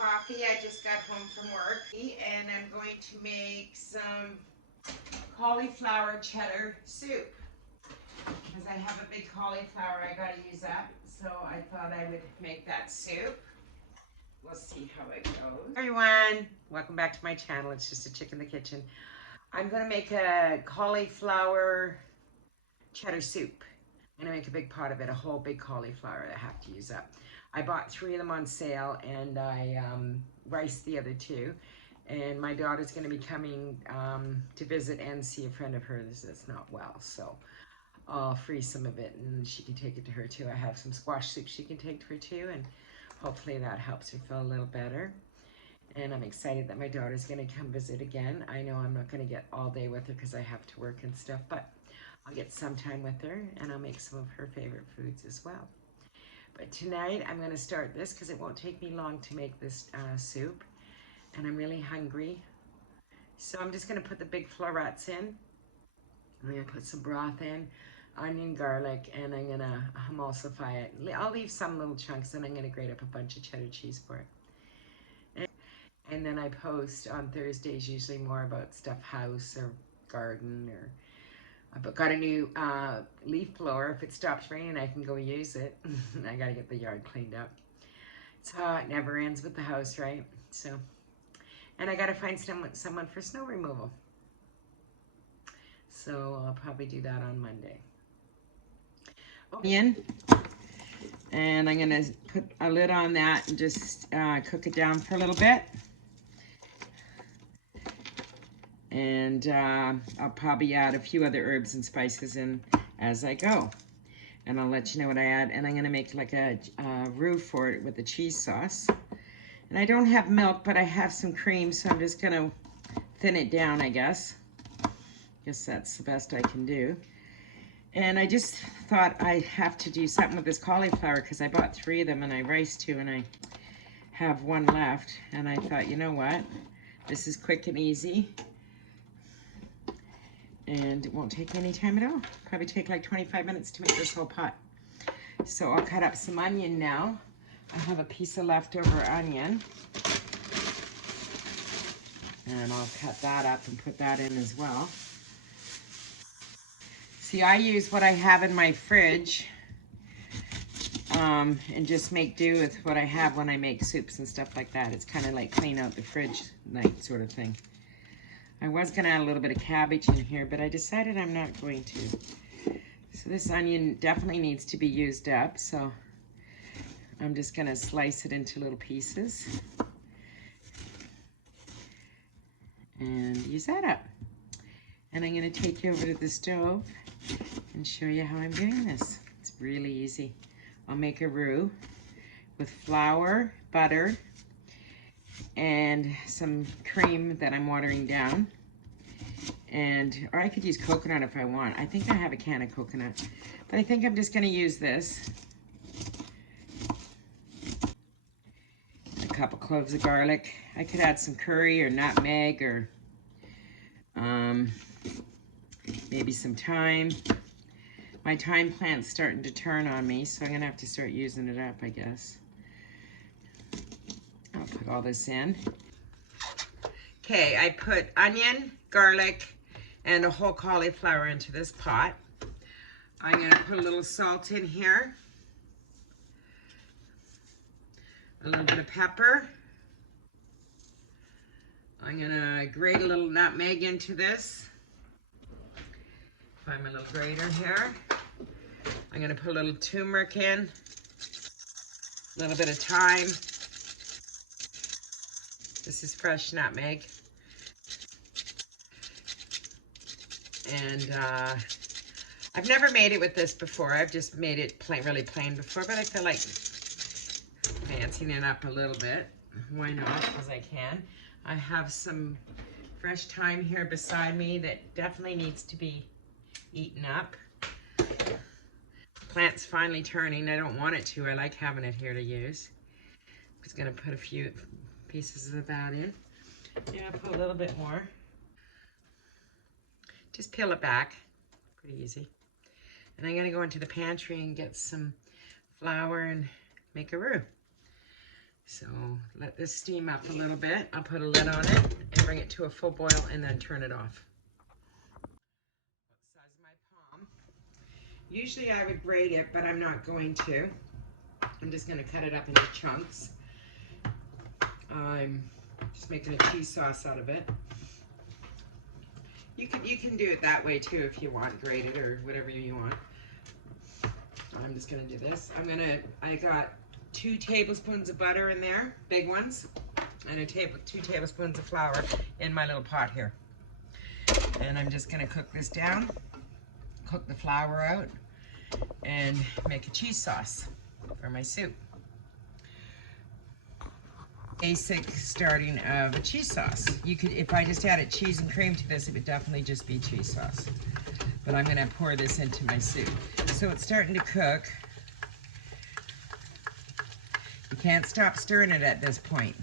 coffee. I just got home from work. And I'm going to make some cauliflower cheddar soup. Because I have a big cauliflower I gotta use up. So I thought I would make that soup. We'll see how it goes. Everyone, welcome back to my channel. It's just a chick in the kitchen. I'm gonna make a cauliflower cheddar soup. I'm gonna make a big pot of it, a whole big cauliflower that I have to use up. I bought 3 of them on sale and I riced the other 2. And my daughter's gonna be coming to visit and see a friend of hers that's not well. So I'll freeze some of it and she can take it to her too. I have some squash soup she can take to her too, and hopefully that helps her feel a little better. And I'm excited that my daughter's gonna come visit again. I know I'm not gonna get all day with her because I have to work and stuff, but I'll get some time with her and I'll make some of her favorite foods as well. But tonight I'm gonna start this because it won't take me long to make this soup, and I'm really hungry. So I'm just gonna put the big florets in. I'm gonna put some broth in, onion, garlic, and I'm gonna emulsify it. I'll leave some little chunks and I'm gonna grate up a bunch of cheddar cheese for it. And then I post on Thursdays usually more about stuff, house or garden, or I've got a new leaf blower. If it stops raining, I can go use it. I gotta get the yard cleaned up. It's hot, never ends with the house, right? So, and I gotta find someone for snow removal. So I'll probably do that on Monday. Onion, and I'm gonna put a lid on that and just cook it down for a little bit. And I'll probably add a few other herbs and spices in as I go. And I'll let you know what I add. And I'm gonna make like a roux for it with the cheese sauce. And I don't have milk, but I have some cream, so I'm just gonna thin it down, I guess. Guess that's the best I can do. And I just thought I have to do something with this cauliflower because I bought 3 of them and I riced 2 and I have 1 left. And I thought, you know what? This is quick and easy. And it won't take any time at all. Probably take like 25 minutes to make this whole pot. So I'll cut up some onion now. I have a piece of leftover onion. And I'll cut that up and put that in as well. See, I use what I have in my fridge and just make do with what I have when I make soups and stuff like that. It's kind of like clean out the fridge night sort of thing. I was going to add a little bit of cabbage in here, but I decided I'm not going to. So this onion definitely needs to be used up, so I'm just going to slice it into little pieces and use that up. And I'm going to take you over to the stove and show you how I'm doing this. It's really easy. I'll make a roux with flour, butter, and some cream that I'm watering down. Or I could use coconut if I want. I think I have a can of coconut, but I think I'm just going to use this. A couple cloves of garlic. I could add some curry or nutmeg or maybe some thyme. My thyme plant's starting to turn on me, so I'm gonna have to start using it up, I guess. I'll put all this in. Okay, I put onion, garlic, and a whole cauliflower into this pot. I'm gonna put a little salt in here, a little bit of pepper. I'm gonna grate a little nutmeg into this. Find my little grater here. I'm gonna put a little turmeric in, a little bit of thyme. This is fresh nutmeg. And I've never made it with this before. I've just made it plain, really plain before, but I feel like fancying it up a little bit. Why not? Because I can. I have some fresh thyme here beside me that definitely needs to be eaten up. Plant's finally turning. I don't want it to. I like having it here to use. I'm just gonna put a few pieces of that in. Yeah, I'll put a little bit more. Just peel it back. Pretty easy. And I'm gonna go into the pantry and get some flour and make a roux. So let this steam up a little bit. I'll put a lid on it and bring it to a full boil and then turn it off. Size of my palm. Usually I would grate it, but I'm not going to. I'm just going to cut it up into chunks. I'm just making a cheese sauce out of it. You can do it that way too if you want, grated or whatever you want. I'm just going to do this. I got 2 tablespoons of butter in there, big ones, and 2 tablespoons of flour in my little pot here. And I'm just going to cook this down, cook the flour out, and make a cheese sauce for my soup. Basic starting of a cheese sauce. You could, if I just added cheese and cream to this, it would definitely just be cheese sauce. But I'm going to pour this into my soup. So it's starting to cook. You can't stop stirring it at this point,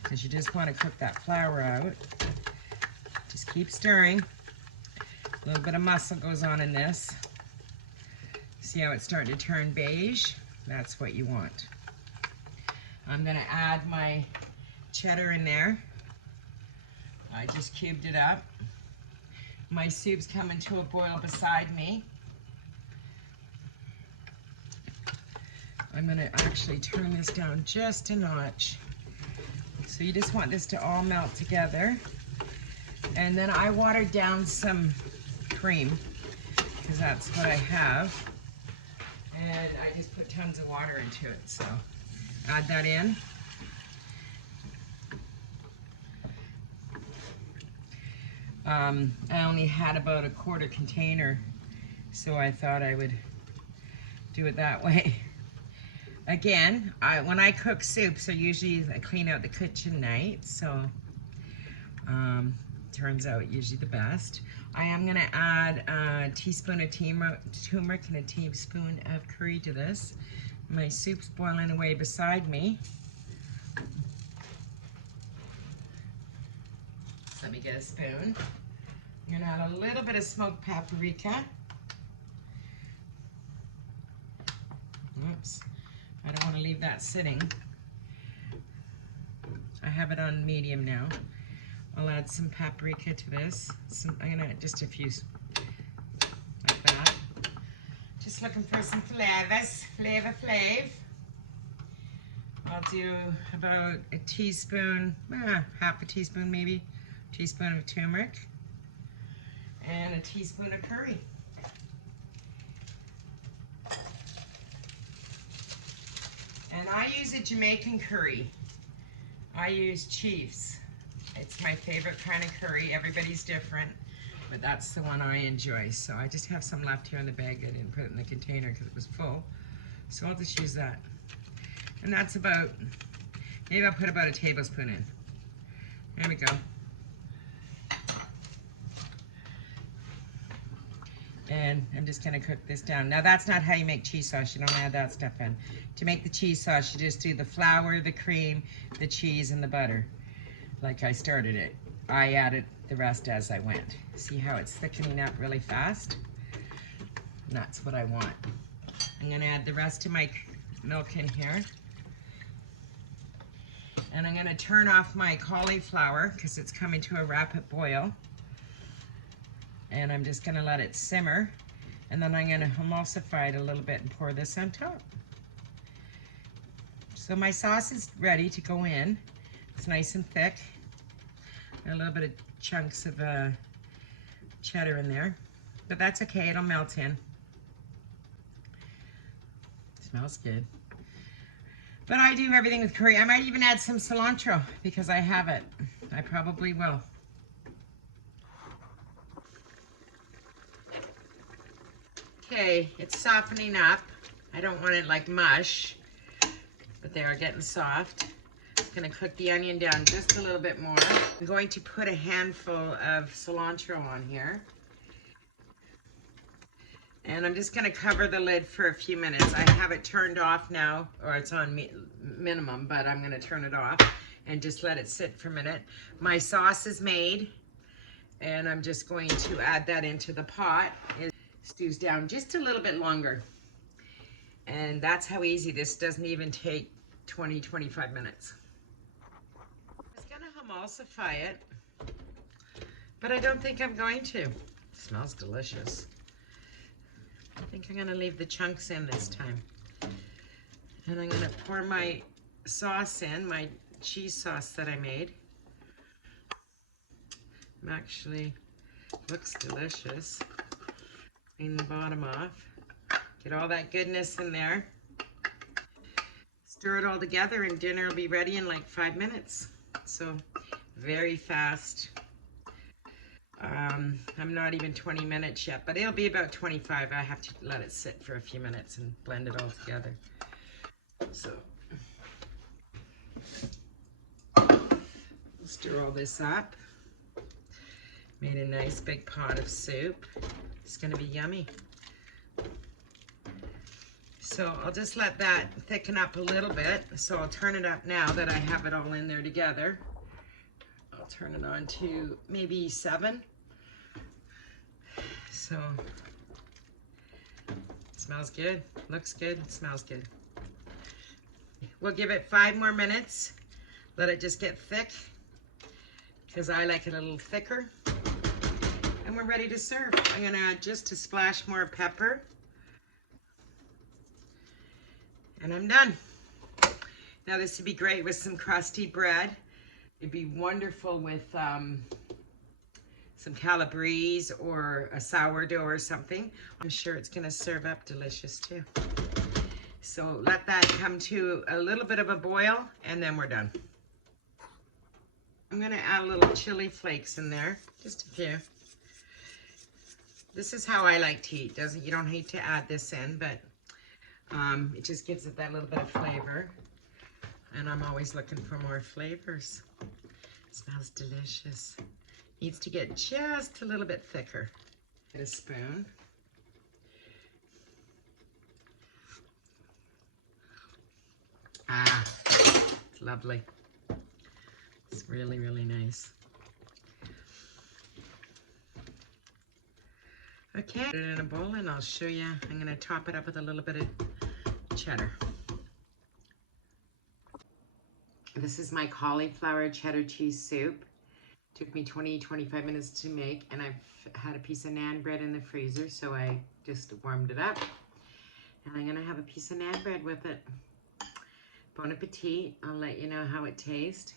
because you just want to cook that flour out. Just keep stirring. A little bit of muscle goes on in this. See how it's starting to turn beige? That's what you want. I'm going to add my cheddar in there. I just cubed it up. My soup's coming to a boil beside me. I'm going to actually turn this down just a notch. So you just want this to all melt together. And then I watered down some cream, because that's what I have. And I just put tons of water into it. So add that in. I only had about a quarter container, so I thought I would do it that way. Again, when I cook soups, I usually clean out the kitchen night, so turns out usually the best. I am going to add a teaspoon of turmeric and a teaspoon of curry to this. My soup's boiling away beside me. Let me get a spoon. I'm going to add a little bit of smoked paprika. Oops. I don't want to leave that sitting. I have it on medium now. I'll add some paprika to this. I'm going to add just a few, like that. Just looking for some flavors, flav. I'll do about a teaspoon, half a teaspoon maybe, teaspoon of turmeric, and a teaspoon of curry. And I use a Jamaican curry. I use chiefs. It's my favorite kind of curry. Everybody's different, but that's the one I enjoy. So I just have some left here in the bag. I didn't put it in the container because it was full. So I'll just use that. And that's about, maybe I'll put about a tablespoon in. There we go. And I'm just gonna cook this down. Now that's not how you make cheese sauce. You don't add that stuff in. To make the cheese sauce, you just do the flour, the cream, the cheese, and the butter. Like I started it. I added the rest as I went. See how it's thickening up really fast? And that's what I want. I'm gonna add the rest of my milk in here. And I'm gonna turn off my cauliflower because it's coming to a rapid boil. And I'm just gonna let it simmer. And then I'm gonna emulsify it a little bit and pour this on top. So my sauce is ready to go in. It's nice and thick. And a little bit of chunks of cheddar in there. But that's okay, it'll melt in. Smells good. But I do everything with curry. I might even add some cilantro because I have it. I probably will. Okay, it's softening up. I don't want it like mush, but they are getting soft. I'm gonna cook the onion down just a little bit more. I'm going to put a handful of cilantro on here. And I'm just gonna cover the lid for a few minutes. I have it turned off now, or it's on minimum, but I'm gonna turn it off and just let it sit for a minute. My sauce is made, and I'm just going to add that into the pot. It stews down just a little bit longer. And that's how easy. This doesn't even take 20-25 minutes. I was gonna emulsify it, but I don't think I'm going to. It smells delicious. I think I'm gonna leave the chunks in this time. And I'm gonna pour my sauce in, my cheese sauce that I made. Actually looks delicious. Clean the bottom off. Get all that goodness in there. Stir it all together and dinner will be ready in like 5 minutes. So very fast. I'm not even 20 minutes yet, but it'll be about 25. I have to let it sit for a few minutes and blend it all together. So stir all this up. Made a nice big pot of soup. It's gonna be yummy. So I'll just let that thicken up a little bit. So I'll turn it up now that I have it all in there together. I'll turn it on to maybe 7. So it smells good, looks good, smells good. We'll give it 5 more minutes. Let it just get thick, because I like it a little thicker. And we're ready to serve. I'm gonna add just a splash more pepper. And I'm done. Now this would be great with some crusty bread. It'd be wonderful with some Calabrese or a sourdough or something. I'm sure it's gonna serve up delicious too. So let that come to a little bit of a boil and then we're done. I'm gonna add a little chili flakes in there, just a few. This is how I like to eat. You don't hate to add this in, but it just gives it that little bit of flavor. And I'm always looking for more flavors. It smells delicious. Needs to get just a little bit thicker. Get a spoon. Ah, it's lovely. It's really, really nice. Okay, put it in a bowl and I'll show you. I'm gonna top it up with a little bit of cheddar. This is my cauliflower cheddar cheese soup. Took me 20-25 minutes to make, and I've had a piece of naan bread in the freezer, so I just warmed it up. And I'm gonna have a piece of naan bread with it. Bon appetit. I'll let you know how it tastes.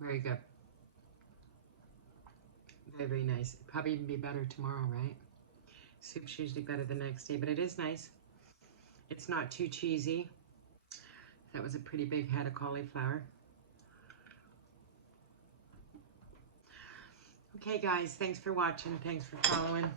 Very good. Very, very nice. It'd probably even be better tomorrow, right? Soup's usually better the next day, but it is nice. It's not too cheesy. That was a pretty big head of cauliflower. Okay, guys, thanks for watching. Thanks for following.